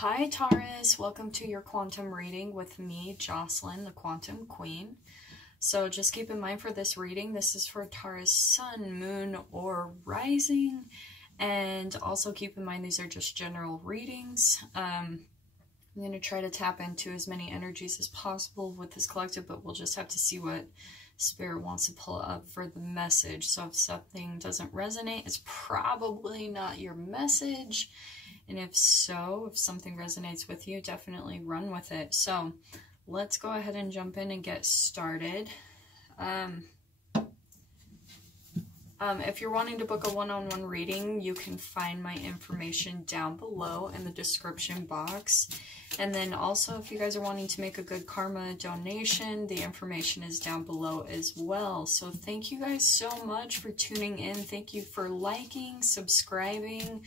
Hi Taurus, welcome to your quantum reading with me, Jocelyn, the Quantum Queen. So just keep in mind for this reading, this is for Taurus Sun, Moon, or Rising. And also keep in mind these are just general readings. I'm going to try to tap into as many energies as possible with this collective, but we'll just have to see what Spirit wants to pull up for the message. So if something doesn't resonate, it's probably not your message. And if so, if something resonates with you, definitely run with it. So let's go ahead and jump in and get started. If you're wanting to book a one-on-one reading, you can find my information down below in the description box. And then also, if you guys are wanting to make a good karma donation, the information is down below as well. So thank you guys so much for tuning in. Thank you for liking, subscribing.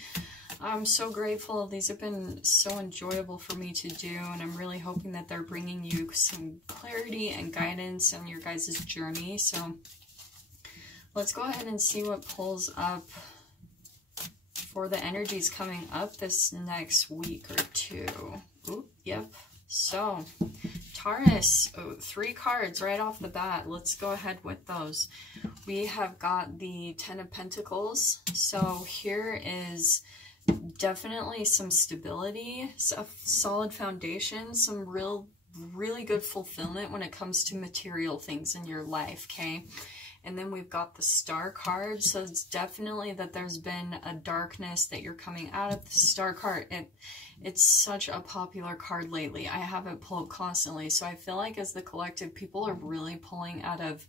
I'm so grateful. These have been so enjoyable for me to do, and I'm really hoping that they're bringing you some clarity and guidance on your guys' journey. So let's go ahead and see what pulls up for the energies coming up this next week or two. Oop, yep. So, Taurus, 3 cards right off the bat. Let's go ahead with those. We have got the Ten of Pentacles. So here is definitely some stability, a solid foundation, some really good fulfillment when it comes to material things in your life, okay? And then we've got the Star card, so it's definitely that there's been a darkness that you're coming out of. The Star card, it's such a popular card lately. I have it pulled constantly, so I feel like as the collective, people are really pulling out of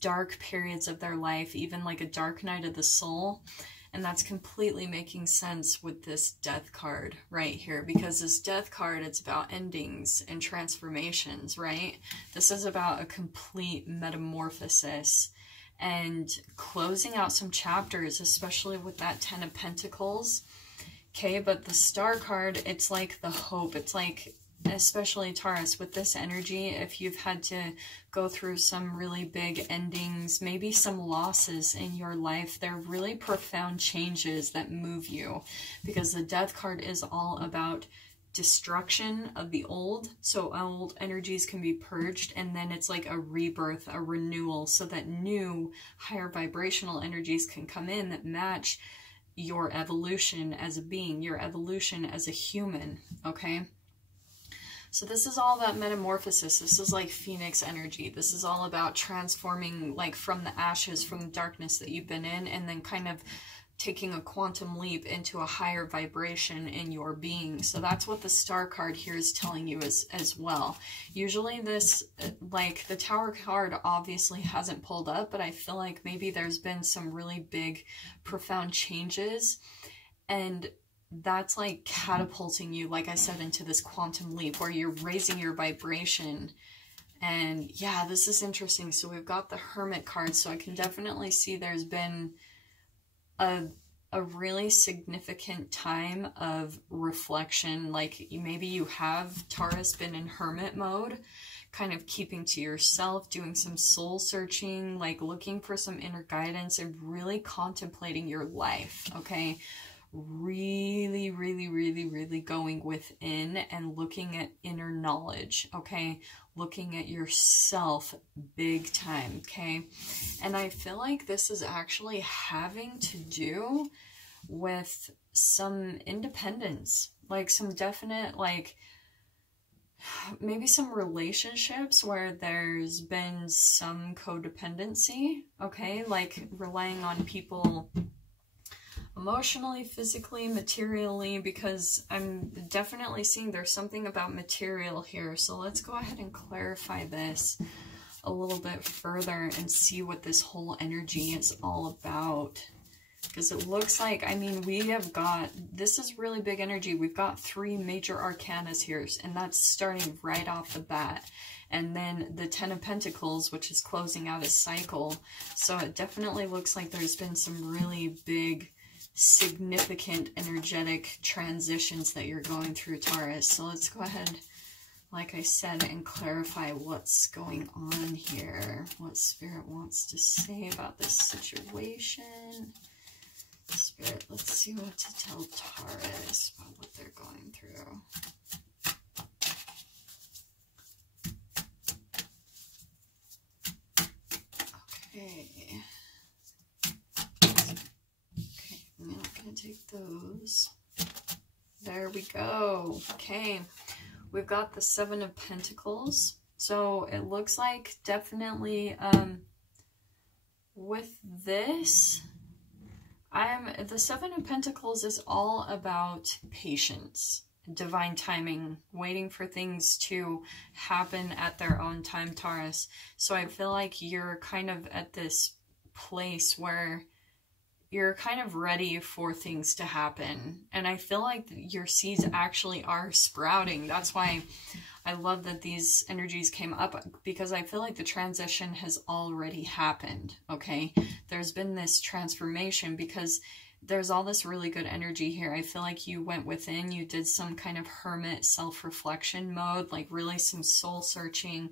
dark periods of their life, even like a dark night of the soul. And that's completely making sense with this Death card right here, because this Death card, it's about endings and transformations, right? This is about a complete metamorphosis and closing out some chapters, especially with that Ten of Pentacles. Okay, but the Star card, it's like the hope. It's like, especially Taurus, with this energy, if you've had to go through some really big endings, maybe some losses in your life, they're really profound changes that move you, because the Death card is all about destruction of the old, so old energies can be purged, and then it's like a rebirth, a renewal, so that new higher vibrational energies can come in that match your evolution as a being, your evolution as a human, okay? So this is all about metamorphosis. This is like Phoenix energy. This is all about transforming, like from the ashes, from the darkness that you've been in, and then kind of taking a quantum leap into a higher vibration in your being. So that's what the Star card here is telling you as well. Usually this, like the Tower card obviously hasn't pulled up, but I feel like maybe there's been some really big, profound changes, and that's like catapulting you, like I said, into this quantum leap where you're raising your vibration. And yeah, this is interesting. So we've got the Hermit card, so I can definitely see there's been a really significant time of reflection. Like maybe you have, Taurus, been in hermit mode, kind of keeping to yourself, doing some soul searching, like looking for some inner guidance and really contemplating your life, okay? Really going within and looking at inner knowledge, okay? Looking at yourself big time, okay? And I feel like this is actually having to do with some independence, like some definite, like maybe some relationships where there's been some codependency, okay? Like relying on people emotionally, physically, materially, because I'm definitely seeing there's something about material here. So let's go ahead and clarify this a little bit further and see what this whole energy is all about. Because it looks like, I mean, we have got, this is really big energy. We've got 3 major arcanas here, and that's starting right off the bat. And then the Ten of Pentacles, which is closing out a cycle. So it definitely looks like there's been some really big, significant energetic transitions that you're going through, Taurus. So let's go ahead, like I said, and clarify what's going on here, what Spirit wants to say about this situation. Spirit, let's see what to tell Taurus about what they're going through. take those. There we go. Okay, we've got the Seven of Pentacles. So it looks like definitely with this, the Seven of Pentacles is all about patience, divine timing, waiting for things to happen at their own time, Taurus. So I feel like you're kind of at this place where you're kind of ready for things to happen. And I feel like your seeds actually are sprouting. That's why I love that these energies came up, because I feel like the transition has already happened, okay? There's been this transformation because there's all this really good energy here. I feel like you went within, you did some kind of hermit self-reflection mode, like really some soul searching,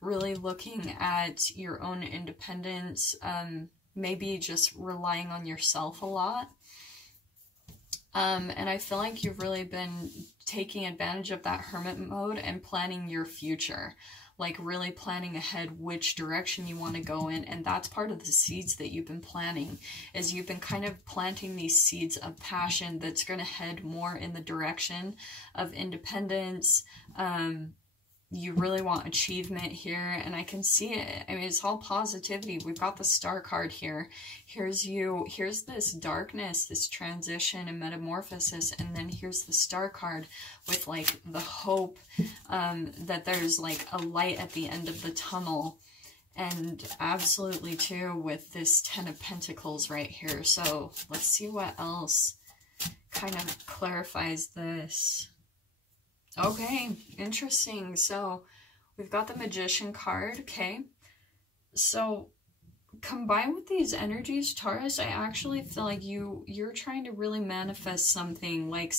really looking at your own independence, maybe just relying on yourself a lot. And I feel like you've really been taking advantage of that hermit mode and planning your future, like really planning ahead which direction you want to go in. And that's part of the seeds that you've been planting, is you've been kind of planting these seeds of passion that's going to head more in the direction of independence. You really want achievement here, and I can see it. I mean, it's all positivity. We've got the Star card here. Here's you. Here's this darkness, this transition and metamorphosis, and then here's the Star card with like the hope that there's like a light at the end of the tunnel. And absolutely too with this Ten of Pentacles right here. So let's see what else kind of clarifies this. Okay, interesting. So we've got the Magician card, okay? So combined with these energies, Taurus, I actually feel like you're trying to really manifest something, like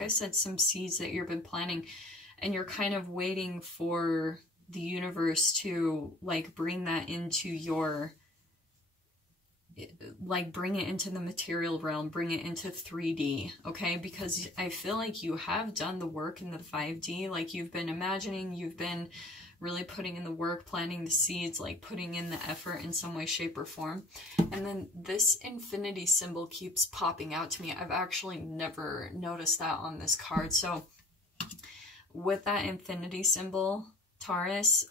I said, some seeds that you've been planting, and you're kind of waiting for the universe to like bring that into your, like bring it into the material realm, bring it into 3D, okay? Because I feel like you have done the work in the 5D, like you've been imagining, you've been really putting in the work, planting the seeds, like putting in the effort in some way, shape, or form. And then this infinity symbol keeps popping out to me. I've actually never noticed that on this card. So with that infinity symbol, Taurus,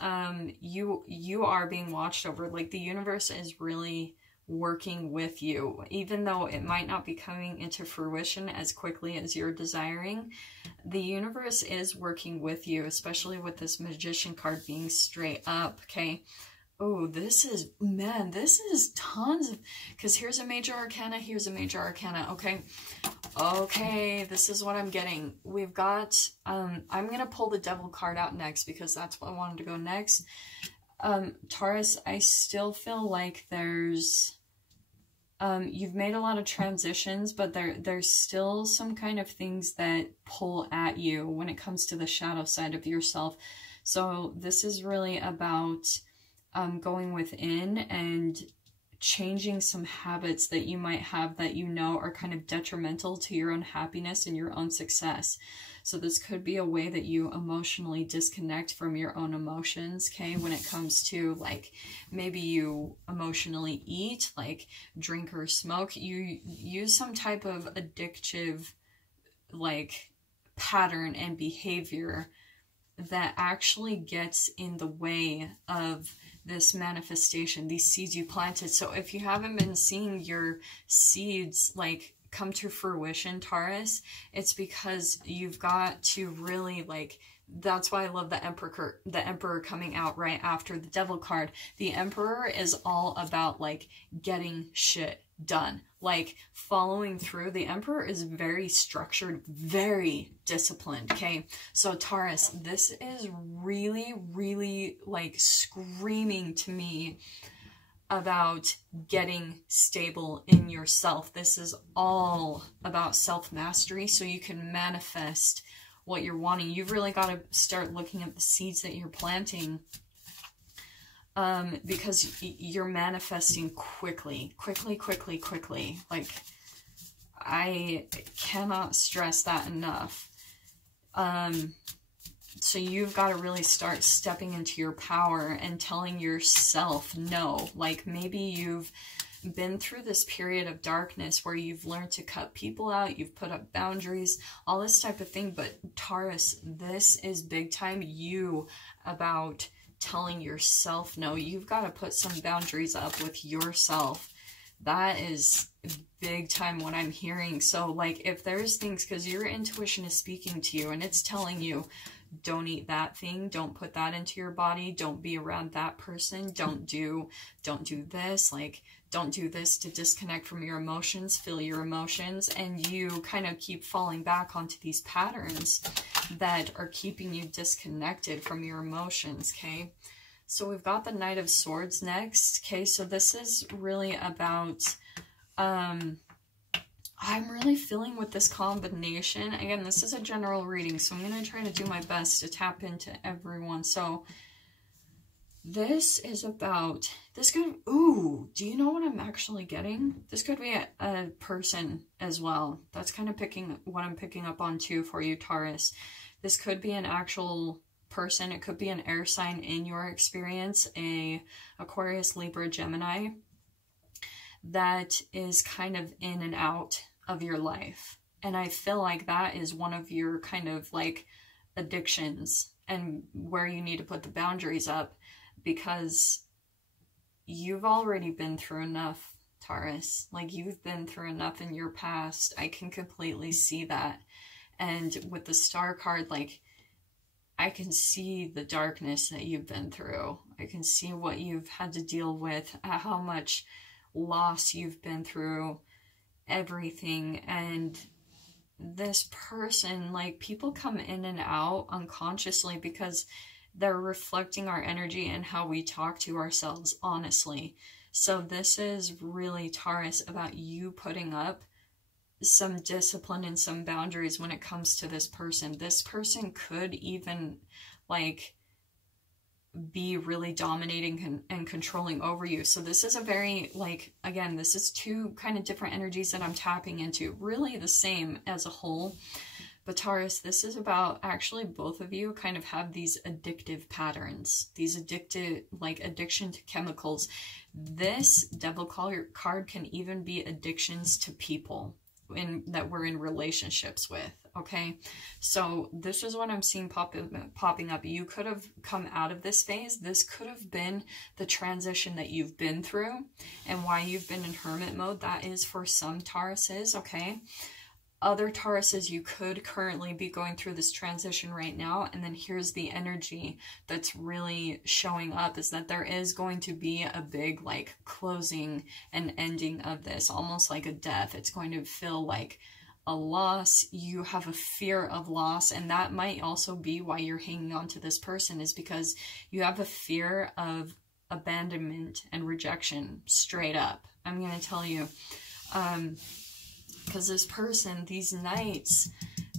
you are being watched over. Like the universe is really working with you, even though it might not be coming into fruition as quickly as you're desiring. The universe is working with you, especially with this Magician card being straight up, okay? Oh, this is, man, this is tons of, because here's a major arcana, here's a major arcana, okay? Okay, this is what I'm getting. We've got, I'm going to pull the Devil card out next, because that's what I wanted to go next. Taurus, I still feel like there's, you've made a lot of transitions, but there's still some kind of things that pull at you when it comes to the shadow side of yourself. So this is really about going within and changing some habits that you might have that you know are kind of detrimental to your own happiness and your own success. So this could be a way that you emotionally disconnect from your own emotions, okay? When it comes to, like, maybe you emotionally eat, like drink or smoke, you use some type of addictive, like, pattern and behavior that actually gets in the way of this manifestation, these seeds you planted. So if you haven't been seeing your seeds, like, come to fruition, Taurus, it's because you've got to really, like, that's why I love the Emperor coming out right after the Devil card. The Emperor is all about, like, getting shit done, like following through. The Emperor is very structured, very disciplined, okay? So Taurus, this is really, really, like, screaming to me about getting stable in yourself. This is all about self-mastery, so you can manifest what you're wanting. You've really got to start looking at the seeds that you're planting, because you're manifesting quickly. Like, I cannot stress that enough. So you've got to really start stepping into your power and telling yourself no. Like, maybe you've been through this period of darkness where you've learned to cut people out, you've put up boundaries, all this type of thing. But Taurus, this is big time you about telling yourself no. You've got to put some boundaries up with yourself. That is big time what I'm hearing. So like if there's things, because your intuition is speaking to you and it's telling you, don't eat that thing, don't put that into your body, don't be around that person, don't do this, like don't do this to disconnect from your emotions, feel your emotions, and you kind of keep falling back onto these patterns that are keeping you disconnected from your emotions. Okay, so we've got the Knight of Swords next. Okay, so this is really about I'm really feeling with this combination. Again, this is a general reading, so I'm going to try to do my best to tap into everyone. So this is about, this could, ooh, do you know what I'm actually getting? This could be a person as well. That's kind of what I'm picking up on too for you, Taurus. This could be an actual person. It could be an air sign in your experience, a Aquarius, Libra, Gemini, that is kind of in and out of your life. And I feel like that is one of your kind of like addictions and where you need to put the boundaries up, because you've already been through enough, Taurus. Like you've been through enough in your past. I can completely see that. And with the Star card, like I can see the darkness that you've been through. I can see what you've had to deal with, how much loss you've been through, everything. And this person, like people come in and out unconsciously because they're reflecting our energy and how we talk to ourselves, honestly. So this is really, Taurus, about you putting up some discipline and some boundaries when it comes to this person. This person could even like be really dominating and controlling over you. So this is a very, like, again, this is two kind of different energies that I'm tapping into, really the same as a whole. But Taurus, this is about actually both of you kind of have these addictive patterns, these addictive, like addiction to chemicals. This Devil card can even be addictions to people that we're in relationships with. Okay, so this is what I'm seeing popping up. You could have come out of this phase. This could have been the transition that you've been through and why you've been in hermit mode. That is for some Tauruses, okay? Other Tauruses, you could currently be going through this transition right now. And then here's the energy that's really showing up, is that there is going to be a big like closing and ending of this, almost like a death. It's going to feel like a loss. You have a fear of loss, and that might also be why you're hanging on to this person, is because you have a fear of abandonment and rejection, straight up. I'm going to tell you, because this person, these knights,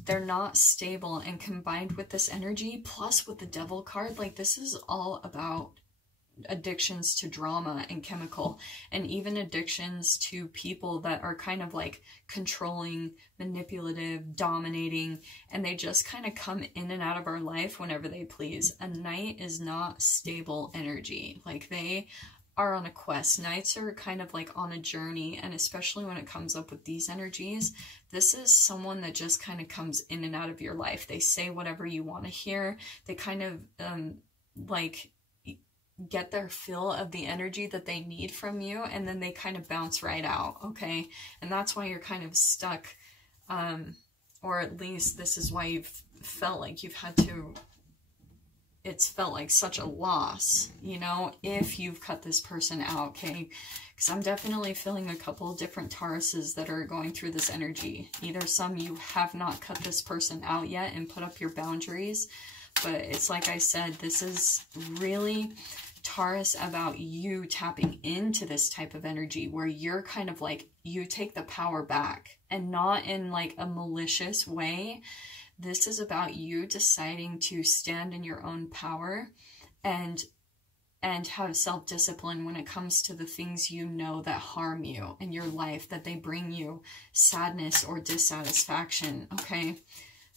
they're not stable, and combined with this energy, plus with the Devil card, like this is all about addictions to drama and chemical, and even addictions to people that are kind of like controlling, manipulative, dominating, and they just kind of come in and out of our life whenever they please. A knight is not stable energy. Like they are on a quest. Knights are kind of like on a journey, and especially when it comes up with these energies, this is someone that just kind of comes in and out of your life. They say whatever you want to hear. They kind of like get their fill of the energy that they need from you, and then they kind of bounce right out, okay? And that's why you're kind of stuck, or at least this is why you've felt like you've had to, it's felt like such a loss, you know, if you've cut this person out, okay? Because I'm definitely feeling a couple different Tauruses that are going through this energy. Either some you have not cut this person out yet and put up your boundaries, but it's like I said, this is really, Taurus, about you tapping into this type of energy where you're kind of like, you take the power back, and not in like a malicious way. This is about you deciding to stand in your own power and have self-discipline when it comes to the things you know that harm you in your life, that they bring you sadness or dissatisfaction, okay?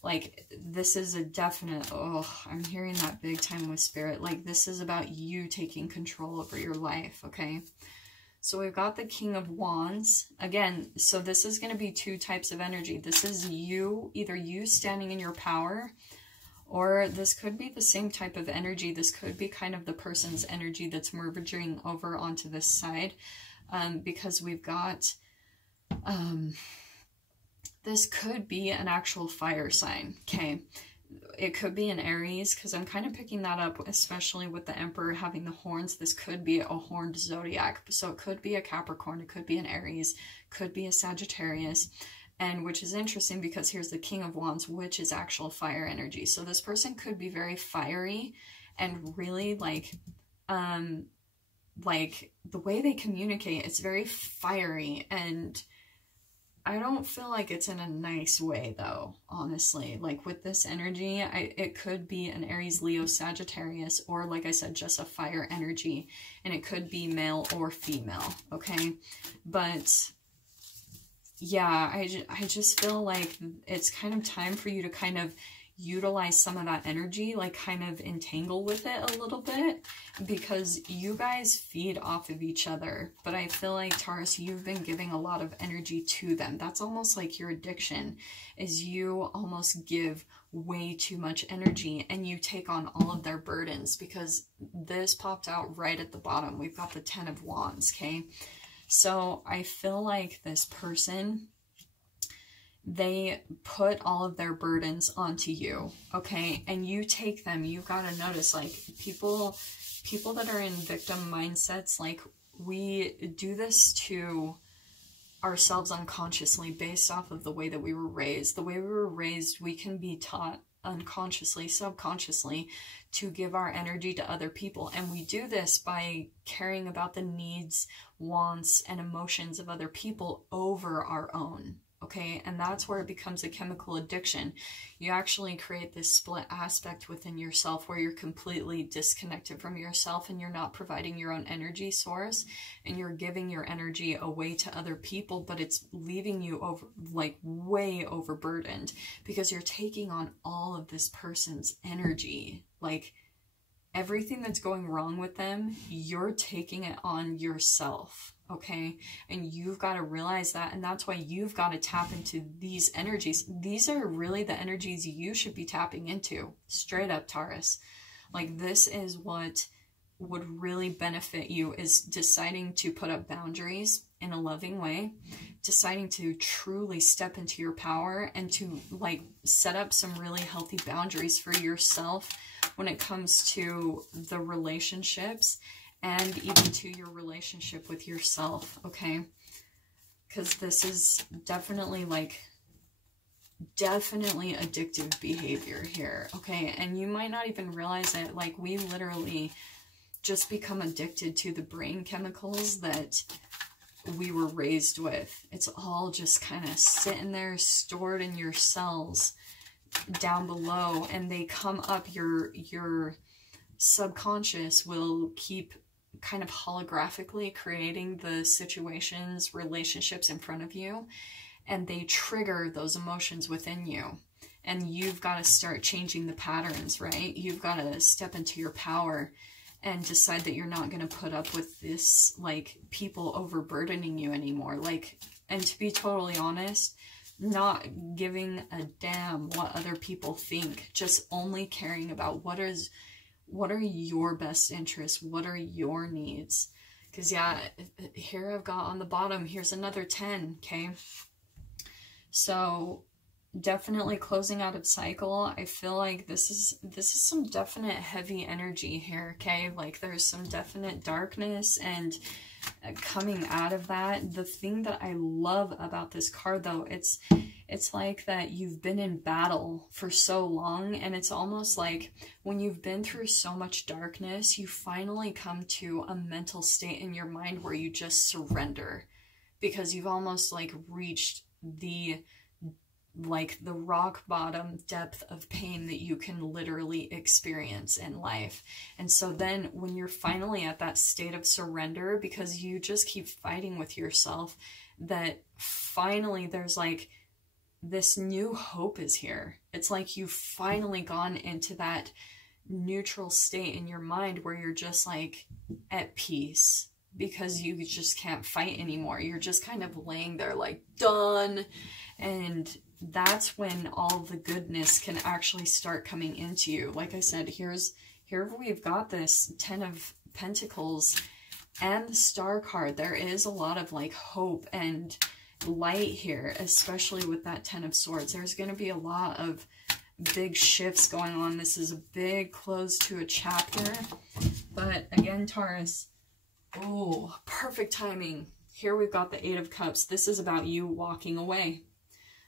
Like, this is a definite, oh, I'm hearing that big time with Spirit. Like, this is about you taking control over your life, okay? So we've got the King of Wands. Again, so this is going to be two types of energy. This is you, either you standing in your power, or this could be the same type of energy. This could be kind of the person's energy that's merging over onto this side, because we've got, this could be an actual fire sign, okay? It could be an Aries, because I'm kind of picking that up, especially with the Emperor having the horns. This could be a horned zodiac. So it could be a Capricorn, it could be an Aries, could be a Sagittarius. And which is interesting because here's the King of Wands, which is actual fire energy. So this person could be very fiery and really like the way they communicate, it's very fiery, and I don't feel like it's in a nice way though, honestly. Like with this energy, it could be an Aries, Leo, Sagittarius, or like I said, just a fire energy, and it could be male or female, okay? But yeah, I just feel like it's kind of time for you to kind of utilize some of that energy, like kind of entangle with it a little bit, because you guys feed off of each other. But I feel like, Taurus, you've been giving a lot of energy to them. That's almost like your addiction, is you almost give way too much energy and you take on all of their burdens, because this popped out right at the bottom. We've got the 10 of Wands, okay? So I feel like this person, they put all of their burdens onto you, okay? And you take them. You've got to notice, like, people that are in victim mindsets, like, we do this to ourselves unconsciously based off of the way that we were raised. The way we were raised, we can be taught unconsciously, subconsciously, to give our energy to other people. And we do this by caring about the needs, wants, and emotions of other people over our own. Okay, and that's where it becomes a chemical addiction. You actually create this split aspect within yourself where you're completely disconnected from yourself and you're not providing your own energy source, and you're giving your energy away to other people, but it's leaving you over, like, way overburdened, because you're taking on all of this person's energy. Like, everything that's going wrong with them, you're taking it on yourself, okay? And you've got to realize that, and that's why you've got to tap into these energies. These are really the energies you should be tapping into, straight up, Taurus. Like, this is what would really benefit you, is deciding to put up boundaries in a loving way, deciding to truly step into your power and to, like, set up some really healthy boundaries for yourself when it comes to the relationships and even to your relationship with yourself, okay? Because this is definitely, like, definitely addictive behavior here, okay? And you might not even realize it. Like, we literally just become addicted to the brain chemicals that we were raised with. It's all just kind of sitting there stored in your cells down below, and they come up. Your subconscious will keep kind of holographically creating the situations, relationships in front of you, and they trigger those emotions within you. And you've got to start changing the patterns, right? You've got to step into your power and decide that you're not going to put up with this, like, people overburdening you anymore. Like, and to be totally honest, not giving a damn what other people think, just only caring about what are your best interests, what are your needs. Because, yeah, here I've got on the bottom, here's another 10, okay? So definitely closing out of cycle. I feel like this is some definite heavy energy here, okay? Like, there's some definite darkness, and coming out of that, the thing that I love about this card, though, it's like that you've been in battle for so long, and it's almost like when you've been through so much darkness, you finally come to a mental state in your mind where you just surrender, because you've almost, like, reached the rock bottom depth of pain that you can literally experience in life. And so then when you're finally at that state of surrender, because you just keep fighting with yourself, that finally there's, like, this new hope is here. It's like you've finally gone into that neutral state in your mind where you're just, like, at peace. because you just can't fight anymore. You're just kind of laying there like, done. And that's when all the goodness can actually start coming into you. Like I said, here we've got this 10 of Pentacles and the Star card. There is a lot of like hope and light here, especially with that 10 of Swords. There's going to be a lot of big shifts going on. This is a big close to a chapter. But again, Taurus, oh, perfect timing. Here we've got the 8 of Cups. This is about you walking away.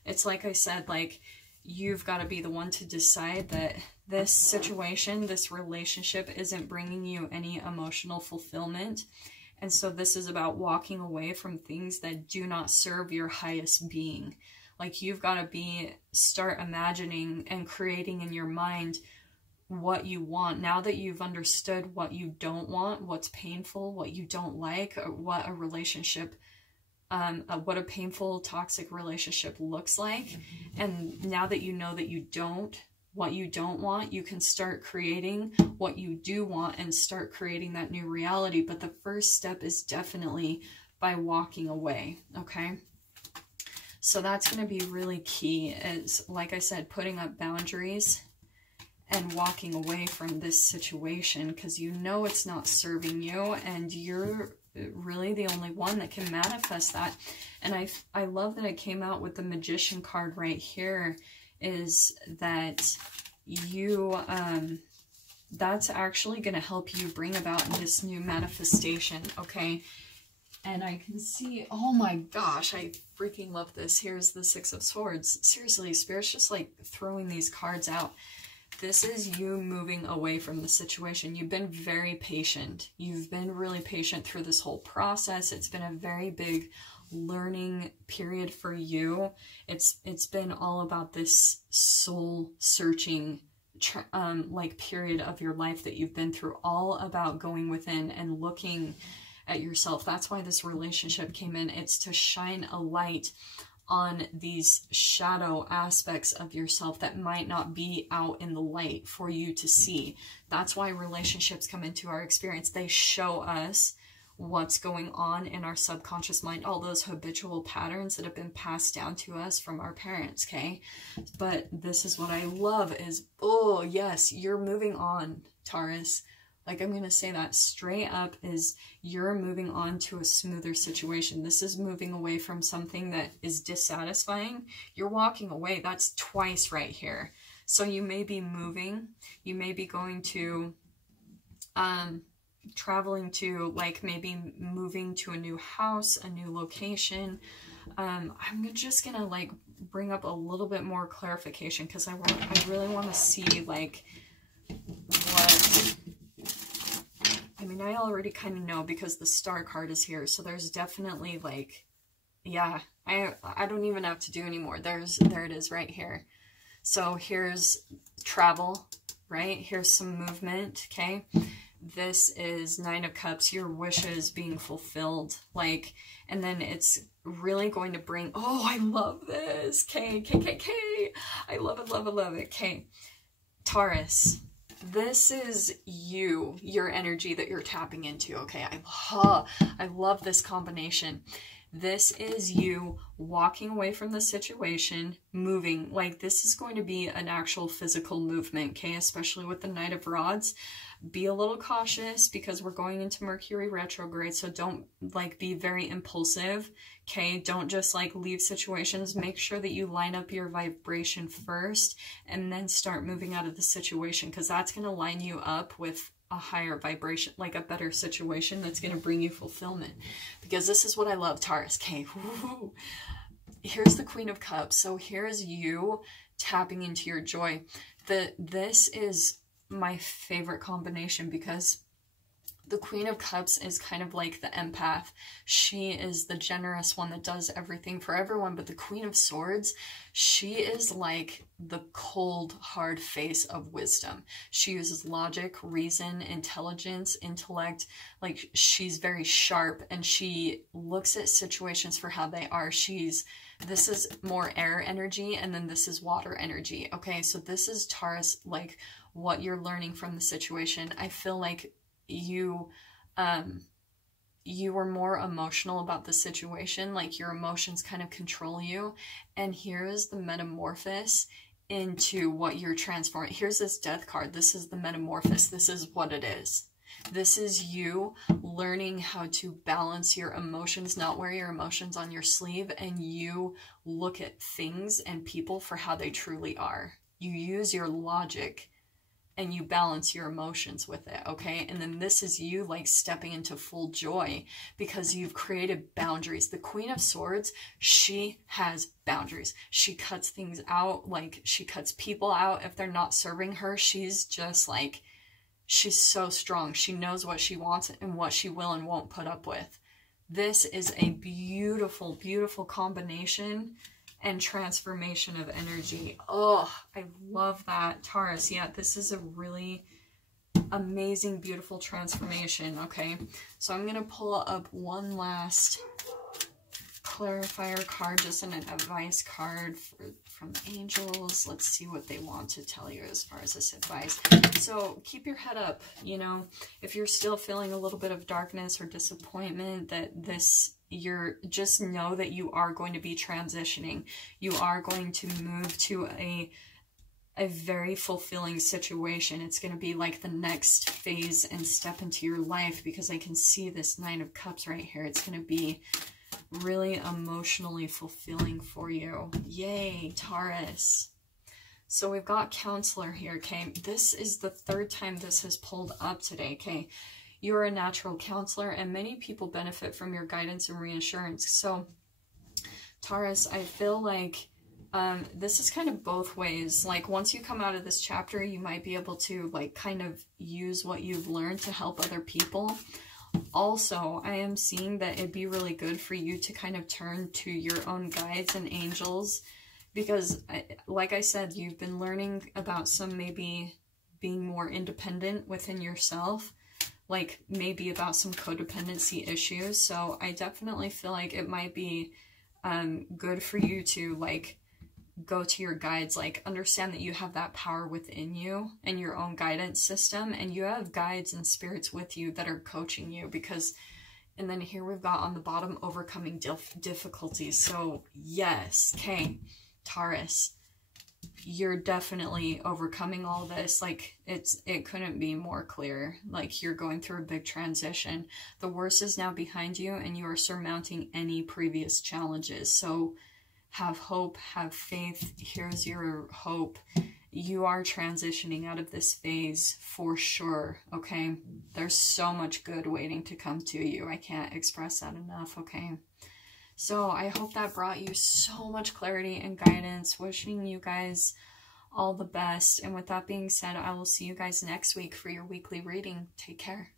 It's like I said, like, you've got to be the one to decide that this situation, this relationship isn't bringing you any emotional fulfillment. And so this is about walking away from things that do not serve your highest being. Like, you've got to start imagining and creating in your mind what you want. Now that you've understood what you don't want, what's painful, what you don't like, or what a relationship, what a painful, toxic relationship looks like. And now that you know that what you don't want, you can start creating what you do want and start creating that new reality. But the first step is definitely by walking away, okay? So that's going to be really key, is, like I said, putting up boundaries and walking away from this situation, because you know it's not serving you, and you're really the only one that can manifest that. And I love that it came out with the Magician card right here, is that you, that's actually going to help you bring about this new manifestation, okay? And I can see, oh my gosh, I freaking love this. Here's the 6 of Swords. Seriously, Spirit's just like throwing these cards out. This is you moving away from the situation. You've been very patient. You've been really patient through this whole process. It's been a very big learning period for you. It's been all about this soul searching like period of your life that you've been through, all about going within and looking at yourself. That's why this relationship came in. It's to shine a light on these shadow aspects of yourself that might not be out in the light for you to see. That's why relationships come into our experience. They show us what's going on in our subconscious mind, all those habitual patterns that have been passed down to us from our parents, okay? But this is what I love is, oh yes, you're moving on, Taurus. Like, I'm going to say that straight up, is you're moving on to a smoother situation. This is moving away from something that is dissatisfying. You're walking away. That's twice right here. So you may be moving. You may be going to, traveling to, like, maybe moving to a new house, a new location. I'm just going to, like, bring up a little bit more clarification, because I really want to see, like, what... I mean, I already kind of know because the Star card is here. So there's definitely, like, yeah, I don't even have to do anymore. There it is right here. So here's travel, right? Here's some movement, okay? This is 9 of Cups, your wishes being fulfilled. Like, and then it's really going to bring, oh, I love this. K. I love it, love it, love it. Okay, Taurus. This is you, your energy that you're tapping into, okay? I love this combination. This is you walking away from the situation, moving. Like, this is going to be an actual physical movement, okay? Especially with the Knight of Rods. Be a little cautious because we're going into Mercury retrograde, so don't, like, be very impulsive, okay? Don't just, like, leave situations. Make sure that you line up your vibration first and then start moving out of the situation, because that's going to line you up with a higher vibration, like a better situation that's going to bring you fulfillment. Because this is what I love, Taurus, okay? Woo-hoo. Here's the Queen of Cups. So here's you tapping into your joy. This is my favorite combination, because the Queen of Cups is kind of like the empath. She is the generous one that does everything for everyone. But the Queen of Swords, she is like the cold, hard face of wisdom. She uses logic, reason, intelligence, intellect. Like, she's very sharp, and she looks at situations for how they are. This is more air energy, and then this is water energy. Okay, so this is Taurus, like what you're learning from the situation. I feel like you you were more emotional about the situation, like your emotions kind of control you. And here is the metamorphosis into what you're transforming. Here's this death card. This is the metamorphosis. This is what it is. This is you learning how to balance your emotions, not wear your emotions on your sleeve, and you look at things and people for how they truly are. You use your logic and you balance your emotions with it, okay? And then this is you like stepping into full joy because you've created boundaries. The Queen of Swords, she has boundaries. She cuts things out, like she cuts people out if they're not serving her. She's just like, she's so strong. She knows what she wants and what she will and won't put up with. This is a beautiful, beautiful combination and transformation of energy. Oh, I love that, Taurus. Yeah, this is a really amazing, beautiful transformation, okay? So I'm going to pull up one last clarifier card, just an advice card from angels. Let's see what they want to tell you as far as this advice. So keep your head up, you know, if you're still feeling a little bit of darkness or disappointment, that just know that you are going to be transitioning. You are going to move to a very fulfilling situation. It's going to be like the next phase and step into your life, because I can see this Nine of Cups right here. It's going to be really emotionally fulfilling for you. Yay, Taurus. So we've got Counselor here, okay? This is the third time this has pulled up today, okay? You're a natural counselor, and many people benefit from your guidance and reassurance. So, Taurus, I feel like this is kind of both ways. Like, once you come out of this chapter, you might be able to, like, kind of use what you've learned to help other people. Also, I am seeing that it'd be really good for you to kind of turn to your own guides and angels, because, like I said, you've been learning about some maybe being more independent within yourself, like maybe about some codependency issues. So I definitely feel like it might be good for you to like go to your guides, like understand that you have that power within you and your own guidance system, and you have guides and spirits with you that are coaching you. Because, and then here we've got on the bottom, overcoming difficulties. So yes, okay, Taurus, you're definitely overcoming all this. Like, it couldn't be more clear. Like, you're going through a big transition. The worst is now behind you, and you are surmounting any previous challenges. So have hope, have faith. Here's your hope. You are transitioning out of this phase for sure, okay? There's so much good waiting to come to you. I can't express that enough, okay? So I hope that brought you so much clarity and guidance. Wishing you guys all the best. And with that being said, I will see you guys next week for your weekly reading. Take care.